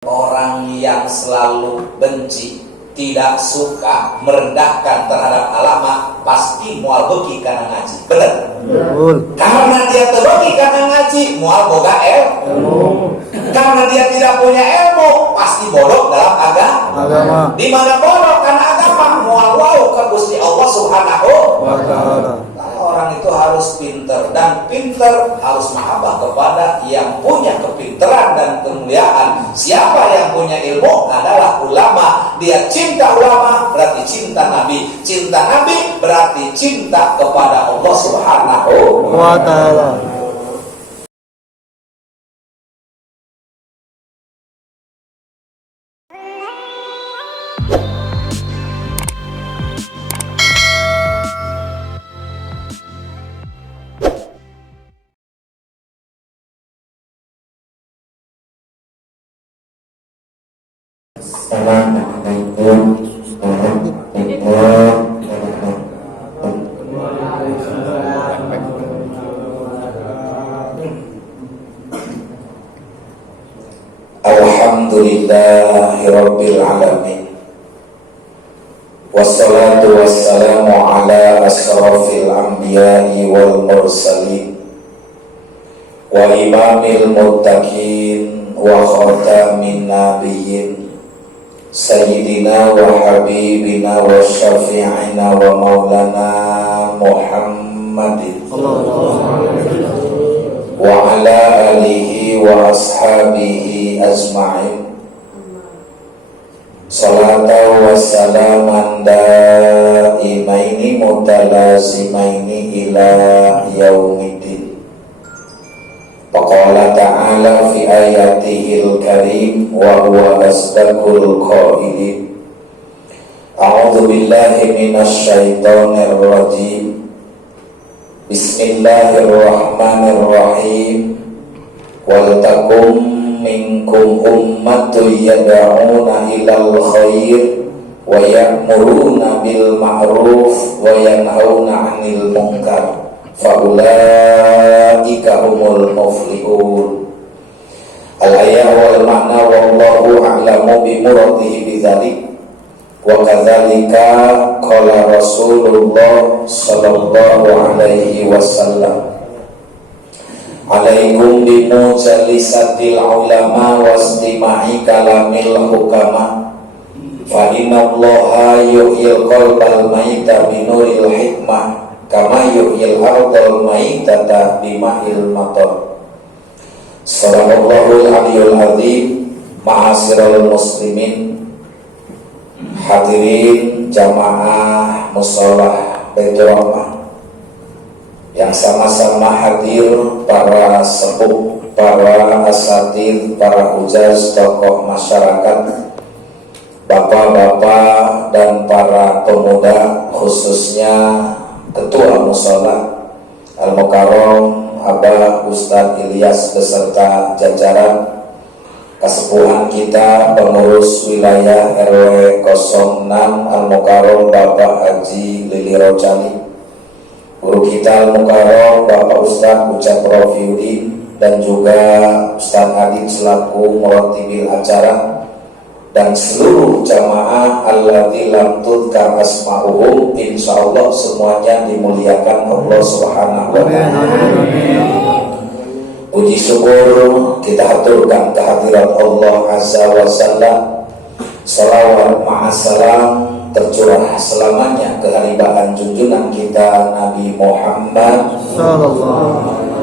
Orang yang selalu benci, tidak suka, merendahkan terhadap ulama, pasti mual beki karena ngaji. Benar? Betul. Karena dia terbeki karena ngaji, mual boga ilmu. Karena dia tidak punya ilmu, pasti bodoh dalam agama. Di mana bodoh karena agama, mual wau ke Gusti Allah Subhanahu wa Ta'ala. Orang itu harus pintar, dan pintar harus mahabbah kepada yang punya kepintaran dan kemuliaan. Siapa yang punya ilmu adalah ulama. Dia cinta ulama berarti cinta Nabi. Cinta Nabi berarti cinta kepada Allah Subhanahu wa Ta'ala. Alhamdulillahirabbil alamin. Wassalatu wassalamu ala asyrafil anbiya'i wal mursalin wa imamil muttaqin wa khatamin nabiyyin Sayyidina wa habibina wa syafi'ina wa maulana Muhammadin wa ala alihi wa ashabihi ajma'in. Salatan wa salaman daimaini mutalazimaini ila yaumiddin. Faqala ta'ala fi ayatihil karim wa huwa asdaqul qailin. A'udzu billahi minasy syaithanir rajim. Bismillahirrahmanirrahim. Wal takum minkum ummatun yad'una ilal khair wa ya'muruna bil ma'ruf wa yanhauna 'anil munkar. Faulaika humul muflihun. Al-ayat wal makna wallahu a'lamu bi muradihi bidzalik. Wa kadzalika qala Rasulullah sallallahu alaihi wasallam, alaikum bi mujalisatil ulama wastima'i kalamil hukama, fa inna Allaha yuhyil qalbal maita bi nuril hikmah kama yuhyil ardal maitata bima'il matar. Sadaqallahul aliyyul azim. Ma'asyiral muslimin, hadirin jamaah musholah Baitur Rahmah yang sama-sama hadir, para sepuh, para asatidz, para hujaz, tokoh masyarakat, bapak-bapak dan para pemuda, khususnya Ketua Musholah Al-Mukarram Abah Ustadz Ilyas beserta jajaran kesepuhan kita, pengurus wilayah RW 06 Al-Mukarram Bapak Haji Lili Rojali, guru kita Al-Mukarram Bapak Ustadz Ucap Rofiudin, dan juga Ustadz Adit selaku muratibil acara, dan seluruh jamaah allati lam tudkar asma'uhum, insyaallah semuanya dimuliakan Allah Subhanahu wa Ta'ala. Puji syukur kita haturkan kehadirat Allah Azza wa Jalla. Salawat ma'asalam tercurah selamanya kehadiran junjungan kita Nabi Muhammad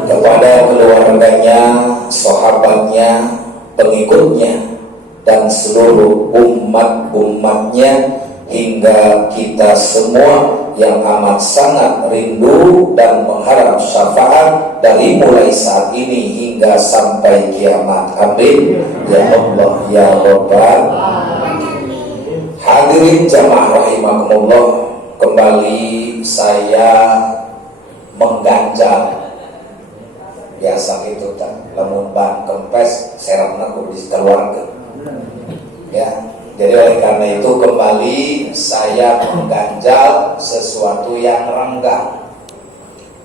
kepada keluarganya, sahabatnya, pengikutnya, dan seluruh umat-umatnya, hingga kita semua yang amat sangat rindu dan mengharap syafaat dari mulai saat ini hingga sampai kiamat. Amin ya Allah ya Rabbal. Hadirin jamaah rahimakumullah, kembali saya mengganjal biasa gitu kan, lamun ban kempes serapna kudu dikeluarkeun. Ya, jadi oleh karena itu kembali saya mengganjal sesuatu yang renggang.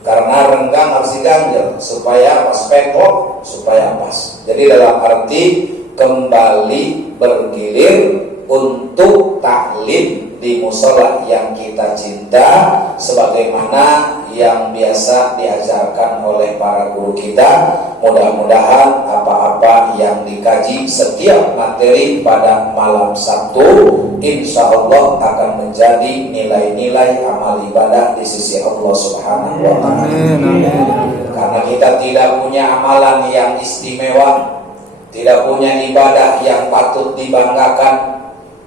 Karena renggang harus diganjal supaya pas pekok, supaya pas. Jadi dalam arti kembali bergilir untuk taklim di musola yang kita cinta, sebagaimana yang biasa diajarkan oleh para guru kita. Mudah-mudahan apa-apa yang dikaji setiap materi pada malam Sabtu, insya Allah akan menjadi nilai-nilai amal ibadah di sisi Allah Subhanahu wa Ta'ala. Karena kita tidak punya amalan yang istimewa, tidak punya ibadah yang patut dibanggakan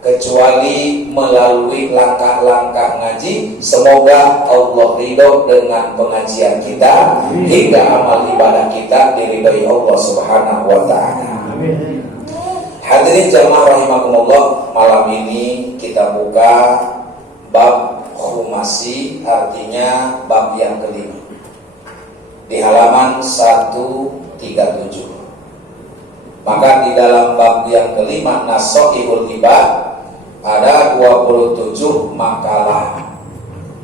kecuali melalui langkah-langkah ngaji. Semoga Allah ridho dengan pengajian kita hingga amal ibadah kita diridhoi Allah Subhanahu wa Ta'ala. Hadirin jamaah rahimakumullah, malam ini kita buka bab khumasi, artinya bab yang kelima, di halaman 137. Maka di dalam bab yang kelima, Nasoihul Ibad, ada 27 makalah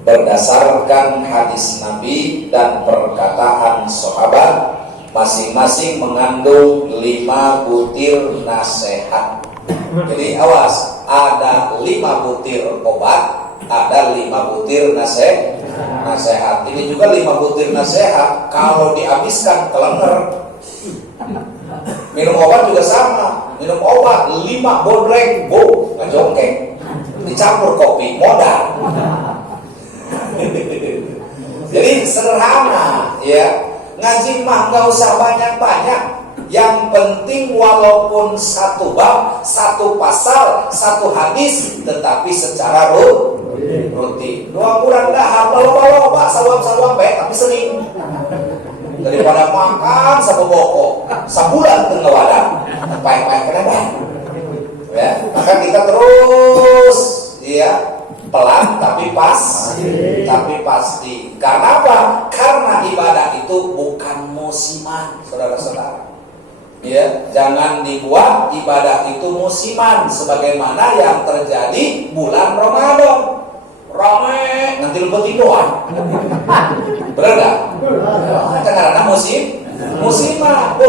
berdasarkan hadis Nabi dan perkataan sahabat, masing-masing mengandung 5 butir nasihat. Jadi awas, ada 5 butir obat, ada 5 butir nasihat. Ini juga 5 butir nasihat, kalau dihabiskan kelenger. Minum obat juga sama, minum obat 5 bodreng, ngejongkeng, dicampur kopi, modal. Jadi sederhana, ya. Ngaji mah nggak usah banyak-banyak. Yang penting walaupun satu bab, satu pasal, satu hadis, tetapi secara rutin. 2 bulan dah, loba-loba, sawam-sawam baik, tapi sering. Daripada makan saboboko sabulan tengah wadah baik-baik kenapa ya, maka kita terus ya pelan tapi pasti. Karena apa? Karena ibadah itu bukan musiman, saudara-saudara ya. Jangan dibuat ibadah itu musiman sebagaimana yang terjadi bulan Ramadan. Ramai nanti lebih doang. Bener gak? Karena musiman.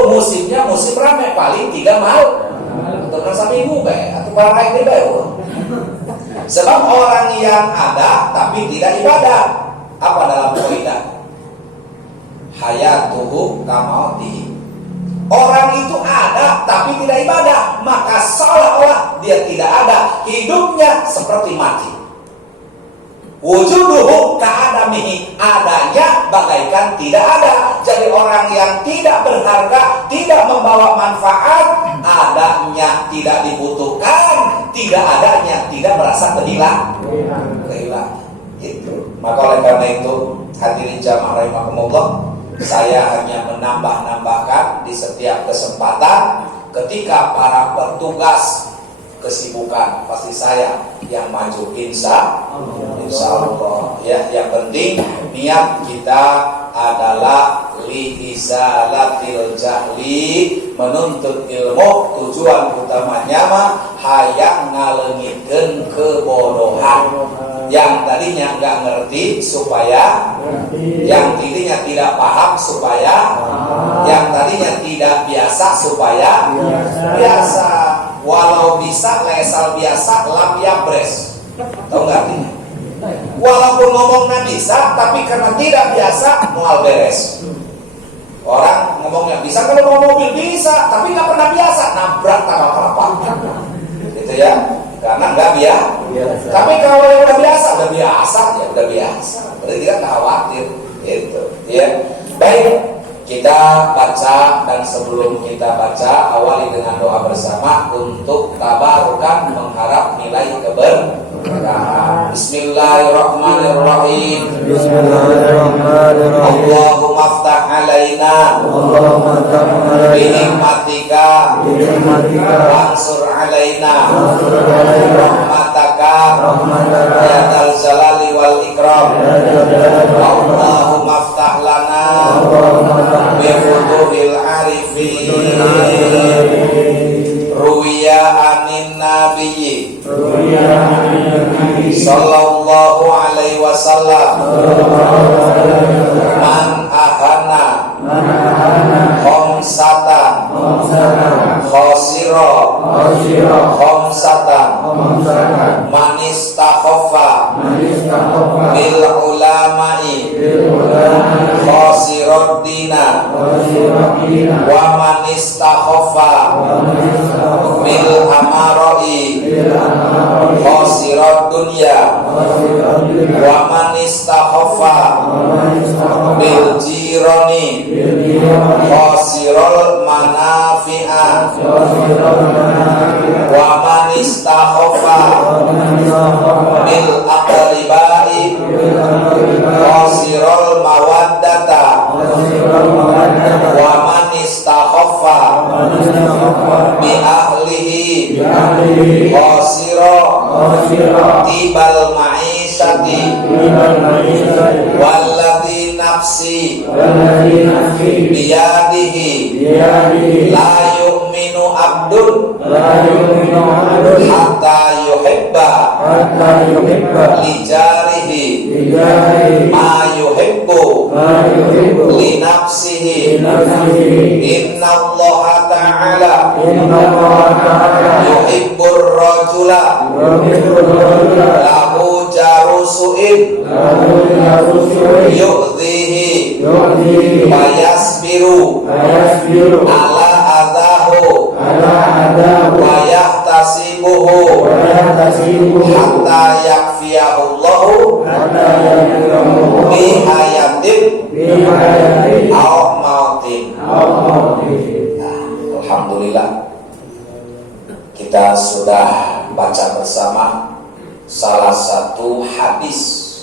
Musimnya musim ramai, paling 3 mal atau seminggu atau para lain Sebab orang yang ada tapi tidak ibadah, apa dalam kaidah? Hayatuhu kamauti. Orang itu ada tapi tidak ibadah, maka seolah-olah dia tidak ada, hidupnya seperti mati. Wujuduhu ka'adamihi, adanya bagaikan tidak ada. Jadi orang yang tidak berharga, tidak membawa manfaat, adanya tidak dibutuhkan, tidak adanya tidak merasa kehilangan. Itu. Maka oleh karena itu, hadirin jamaah rahimakumullah, saya hanya menambah-nambahkan di setiap kesempatan ketika para petugas kesibukan, pasti saya yang maju, insya Allah ya. Yang penting niat kita adalah liizalatil jahli, menuntut ilmu, tujuan utamanya mah hayang ngalengitkeun kebodohan. Yang tadinya nggak ngerti supaya yang tadinya tidak paham supaya yang tadinya tidak biasa supaya biasa. Walau bisa lesal biasa lam yabres. Tahu nggak artinya? Walaupun ngomongnya bisa, tapi karena tidak biasa mual beres. Orang ngomongnya bisa, kalau mau mobil bisa, tapi nggak pernah biasa, nabrak tanggal kelapa. Gitu ya, karena nggak biasa. Tapi kalau yang udah biasa ya udah biasa. Berarti kita nggak khawatir. Gitu, ya. Baik. Kita baca, dan sebelum kita baca awali dengan doa bersama untuk tabarukan, mengharap nilai keberkahan. Bismillahirrahmanirrahim. Allahumma aftah alaina binikmatika wansur alaina rahmataka ya dal jalali wal ikram. Allahumma aftah lana bifutuhil arifin ruwiya anin nabiyyi sallallahu alaihi wasallam man ahana khamsatan khosiro khomsatan manistakhofa bil ulamai khosirod dina wa manistakhofa bil amaroi khosirod dunya wa manistakhofa bil jironi khosirol manafi'ah wa manistakhofa bil aqribai khosirol mawaddata wa manistakhofa bi ahlihi khosiro tibal ma'isyati walladhi nafsi biyadihi la yu'minu abdun hatta yuhibba lijarihi ma yuhibbu li nafsihi inna allaha ta'ala yuhibbur rajula lahu jarusu'in yu'dhihi fayasbiru ala adahu wa yahtasibuhu hatta yakfiyahullahu bi hayatin aw mautin. Alhamdulillah, kita sudah baca bersama salah satu hadis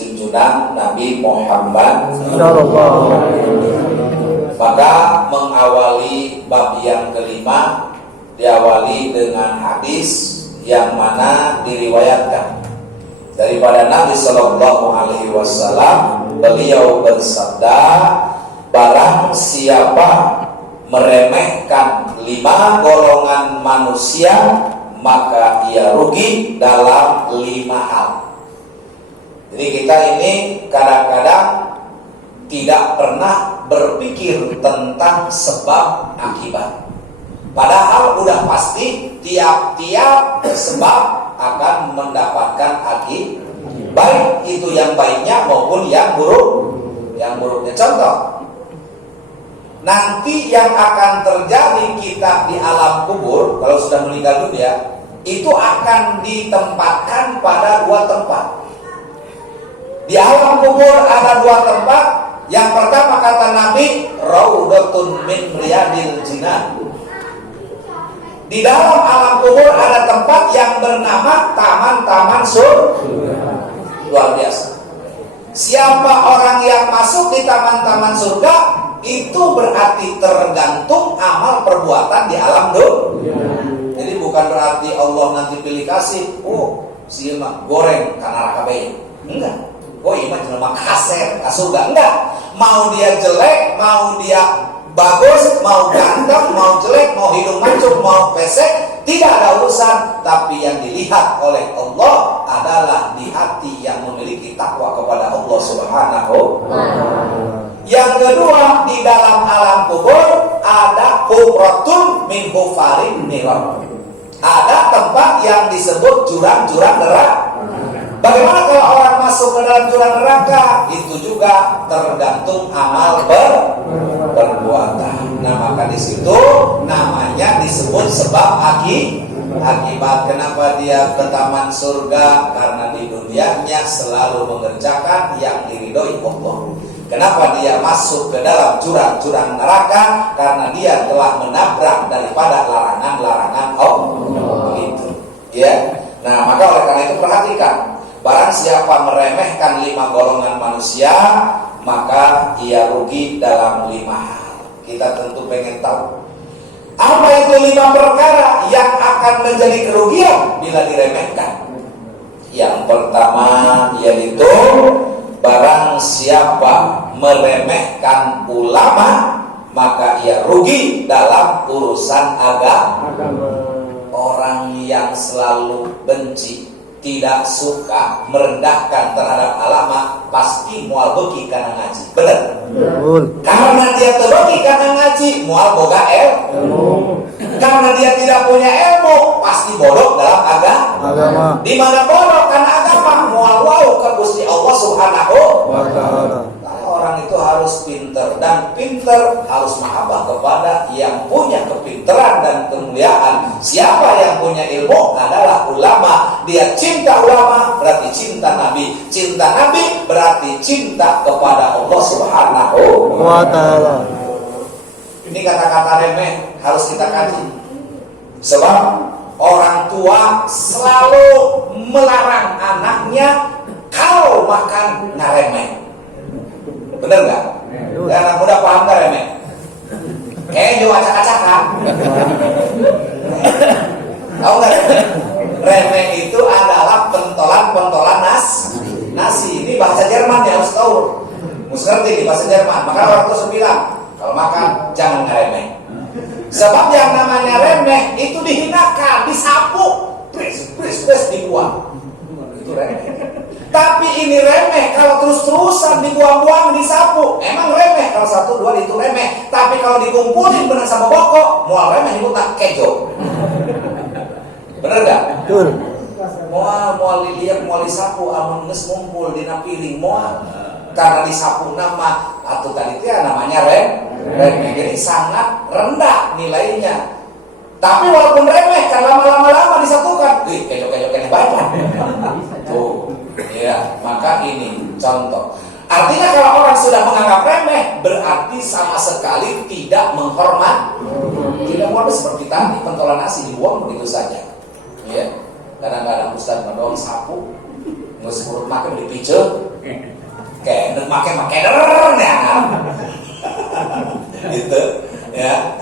junjungan Nabi Muhammad. Maka mengawali bab yang kelima diawali dengan hadis yang mana diriwayatkan daripada Nabi Sallallahu Alaihi Wasallam. Beliau bersabda, barang siapa meremehkan 5 golongan manusia, maka ia rugi dalam 5 hal. Jadi kita ini kadang-kadang tidak pernah berpikir tentang sebab akibat. Padahal udah pasti tiap-tiap sebab akan mendapatkan akibat, baik itu yang baiknya maupun yang buruknya. Contoh, nanti yang akan terjadi kita di alam kubur kalau sudah meninggal dunia itu akan ditempatkan pada 2 tempat. Di alam kubur ada 2 tempat. Yang pertama kata Nabi, raudhatun min riyadil jinan. Di dalam alam kubur ada tempat yang bernama taman-taman surga. Luar biasa. Siapa orang yang masuk di taman-taman surga, itu berarti tergantung amal perbuatan di alam dunia. Jadi bukan berarti Allah nanti pilih kasih, oh si mah goreng karena rakabe. Enggak. Oh iya mah jelema kaser ka surga. Enggak. Mau dia jelek, mau dia bagus, mau ganteng, mau jelek, mau hidung mancung, mau pesek, tidak ada urusan. Tapi yang dilihat oleh Allah adalah di hati yang memiliki takwa kepada Allah Subhanahu. Yang kedua, di dalam alam kubur ada hufratun min hufarin niran. Ada tempat yang disebut jurang-jurang neraka. Bagaimana kalau orang masuk ke dalam jurang neraka? Itu juga tergantung amal perbuatan. Nah, maka di situ namanya disebut sebab akibat. Kenapa dia ke taman surga? Karena di dunianya selalu mengerjakan yang diridhoi Allah. Kenapa dia masuk ke dalam jurang-jurang neraka? Karena dia telah menabrak daripada larangan-larangan Allah. Begitu. Ya. Nah, maka oleh karena itu perhatikan. Barang siapa meremehkan 5 golongan manusia, maka ia rugi dalam 5 hal. Kita tentu pengen tahu apa itu 5 perkara yang akan menjadi kerugian bila diremehkan. Yang pertama yaitu barang siapa meremehkan ulama, maka ia rugi dalam urusan agama. Orang yang selalu benci, tidak suka, merendahkan terhadap ulama, pasti mual beki karena ngaji. Benar? Karena dia terbagi karena ngaji, mual boga ilmu. Karena dia tidak punya ilmu, pasti bodoh dalam agama. Di mana bodoh karena agama, mual wau ke Gusti Allah Subhanahu wa Ta'ala. Orang itu harus pinter, dan pinter harus mahabbah kepada yang punya kepinteran dan kemuliaan. Siapa yang punya ilmu adalah ulama. Dia cinta ulama berarti cinta Nabi. Cinta Nabi berarti cinta kepada Allah Subhanahu wa Ta'ala. Ini kata-kata remeh harus kita kaji. Sebab orang tua selalu melarang anaknya kalau makan ngaremeh. Bener nggak? Anak muda paham nggak remeh? Kayaknya juga acak-acakan. Tahu nggak remeh? Remeh itu adalah pentolan nasi. Ini bahasa Jerman ya, harus tahu. Harus ngerti di bahasa Jerman. Maka orang tua bilang, kalau makan jangan ngeremeh. Sebab yang namanya remeh itu dihinakan, disapu, pres dibuang. Itu remeh. Tapi ini remeh kalau terus-terusan dibuang-buang, disapu. Emang remeh kalau 1, 2 itu remeh. Tapi kalau dikumpulin bener sama bokok, mual remeh itu tak kejo. Bener gak? Betul. Mual dilihat, mual disapu, amun nges ngumpul dina piring mual. Karena disapu nama atau tadi itu ya namanya remeh. Jadi sangat rendah nilainya. Tapi walaupun remeh kan lama-lama disatukan, kejo-kejo banyak. Tuh. Ya, maka ini contoh. Artinya kalau orang sudah menganggap remeh, berarti sama sekali tidak menghormat. Tidak menghormat seperti tadi pentolan nasi dibuang begitu saja. Ya, kadang-kadang Ustaz ngedong sapu, ngus urut makan dipicu, kayak makan ya, gitu. Ya,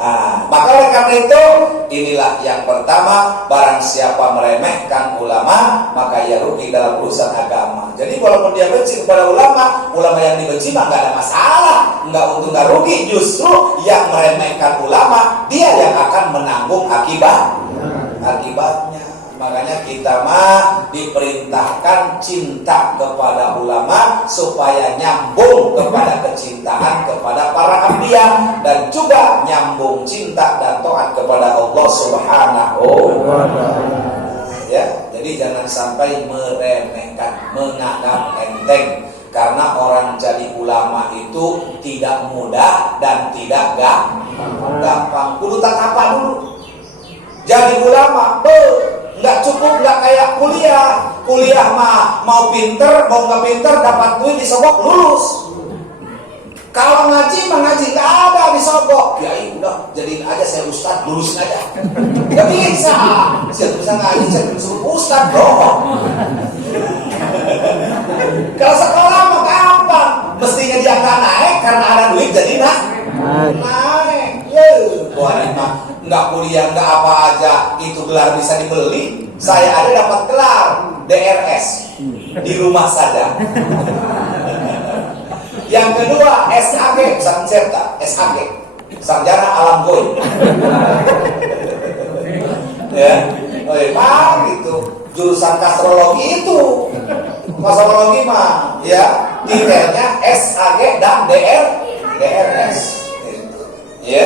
maka oleh karena itu inilah yang pertama, barang siapa meremehkan ulama maka ia rugi dalam urusan agama. Jadi walaupun dia benci kepada ulama yang dibenci mah nggak ada masalah, nggak untung nggak rugi. Justru yang meremehkan ulama dia yang akan menanggung akibatnya. Makanya kita mah diperintahkan cinta kepada ulama supaya nyambung kepada kecintaan kepada para anbiya, dan juga nyambung cinta dan taat kepada Allah Subhanahu wa Ta'ala. Ya, jadi jangan sampai meremehkan, menganggap enteng. Karena orang jadi ulama itu tidak mudah dan tidak gampang. Kudu tak apa dulu. Jadi ulama, nggak cukup, nggak kayak kuliah mah mau pinter mau nggak pinter dapat duit disogok lulus. Kalau ngaji mah ngaji nggak ada disogok, ya udah jadiin aja saya ustad, lulusin aja. Nggak bisa, saya bisa ngaji saya disuruh ustad bro. Kalau sekolah mah gampang, mestinya dia nggak naik karena ada duit jadi naik. Mah nggak kuliah nggak apa aja itu gelar bisa dibeli. Saya ada dapat gelar DRS di rumah saja. Yang kedua SAG, SAG sarjana alam goib. Ya, gitu. Jurusan kastrologi itu, kastrologi mah ya detailnya SAG dan DRS. Ya.